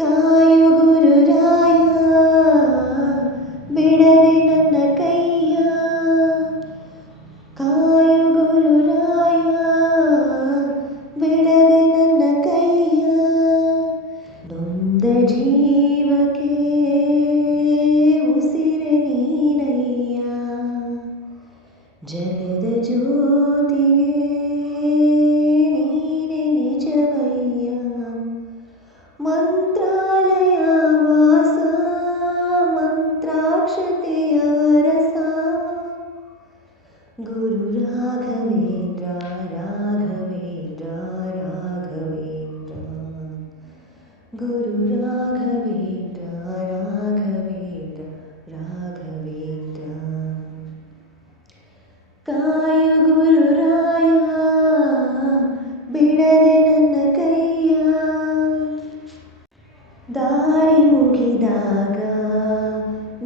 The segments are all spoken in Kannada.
ಕಾಯು ಗುರುರಾಯ ಬಿಡದೆ ನನ್ನ ಕೈಯ, ಕಾಯು ಗುರುರಾಯ ಬಿಡದೆ ನನ್ನ ಕೈಯ, ನೊಂದ ಜೀವಕ್ಕೆ ಉಸಿರೆ ನೀನಯ್ಯ, ಜಗದ ಜ್ಯೋತಿಗೆ ನೀನೆ ನಿಜವಯ್ಯ, ಮಂತ್ರಾಲಯ ವಾಸ ಮಂತ್ರಾಕ್ಷತೆಯ ರಸ, ಗುರು ರಾಘವೇಂದ್ರ ರಾಘವೇಂದ್ರ ರಾಘವೇಂದ್ರ, ಗುರು ರಾಘವೇಂದ್ರ ರಾಘವೇಂದ್ರ ರಾಘವೇಂದ್ರ. ಕಾಯು ಗುರುರಾಯ ಬಿಡದೆ ನನ್ನ ಕೈಯ, ದಾರಿ ಮುಗಿದಾಗ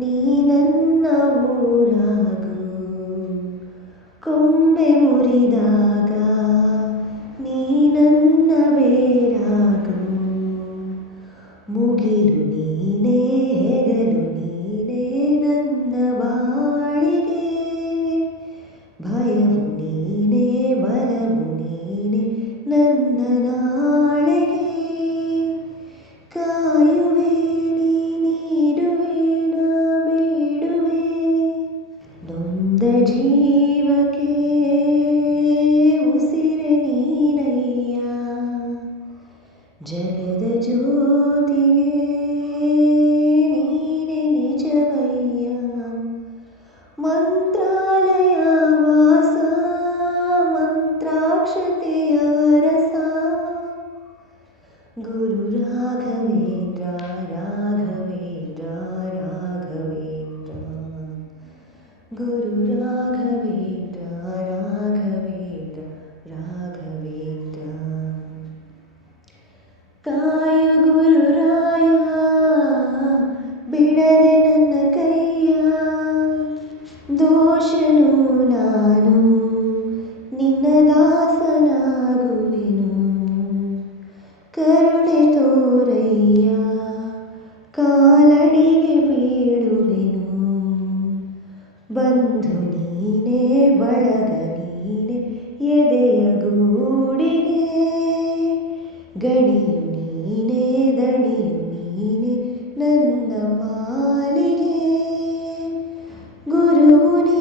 ನೀ ನನ್ನ ಊರಾಗು, ಕೊಂಬೆ ಮುರಿದಾಗ ನೀ ನನ್ನ ಬೇರಾಗು, ಮುಗಿಲು ನೀನೇ ಹೆಗಲು ನೀನೇ ನನ್ನ ಬಾಳಿಗೆ, ಭಯವು ನೀನೇ ಬಲವು ನೀನೇ ನನ್ನ ನಾಳೆಗೆ, ಕಾಯುವೆ ನೀಡುವೆ ನಾ ಬೇಡುವೆ, ನೊಂದ ಜೀವಕ್ಕೆ ಉಸಿರೆ ನೀನಯ್ಯ, ಜಗದ ಜ್ಯೋತಿಗೆ ನೀನೆ ನಿಜವಯ್ಯ, ಮಂತ್ರಾಲಯ ವಾಸ ಮಂತ್ರಾಕ್ಷತೆಯ ರಸ, ಗುರು ರಾಘವೇಂದ್ರ ರಾಘವೇಂದ್ರ ರಾಘವೇಂದ್ರ, ಗುರು ರಾಘವೇಂದ್ರ ರಾಘವೇಂದ್ರ ರಾಘವೇಂದ್ರ. ಕಾಯು ಗುರುರಾಯ ಬಿಡದೆ ನನ್ನ ಕೈಯ, ದೋಷನು ನಾನು ನಿನ್ನ ದಾಸನಾಗುವೆನು, ಕರುಣೆ ತೋರಯ್ಯ ಕಾಲಡಿಗೆ ಬೀಳುವೆನು, ಬಂಧು ನೀನೇ ಬಳಗ ನೀನೆ ಎದೆಯ ಗೂಡಿಗೆ, ಗಡಿಯು ನೀನೇ ದಣಿಯು ನೀನೆ ನನ್ನ ಪಾಲಿಗೆ, ಗುರುವು ನೀ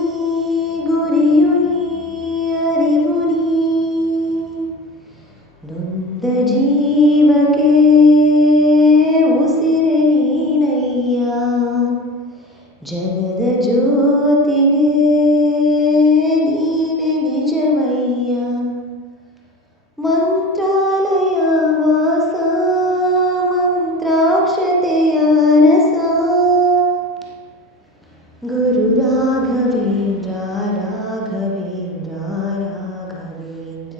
ಗುರಿಯು ನೀ ಅರಿವು ನೀ, ನೊಂದ ಜೀವಕ್ಕೆ ಉಸಿರೆ ನೀನಯ್ಯ, ಜಗದ ಜ್ಯೋತಿಗೆ ನೀನೆ ನಿಜವಯ್ಯ, ಮಂತ್ರಾಲಯ ವಾಸ ಮಂತ್ರಾಕ್ಷತೆಯ ರಸ, ಗುರು ರಾಘವೇಂದ್ರ ರಾಘವೇಂದ್ರ ರಾಘವೇಂದ್ರ,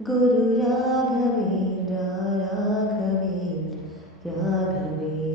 ಗುರು ರಾಘವೇಂದ್ರ ರಾಘವೇಂದ್ರ ರಾಘವೇಂದ್ರ.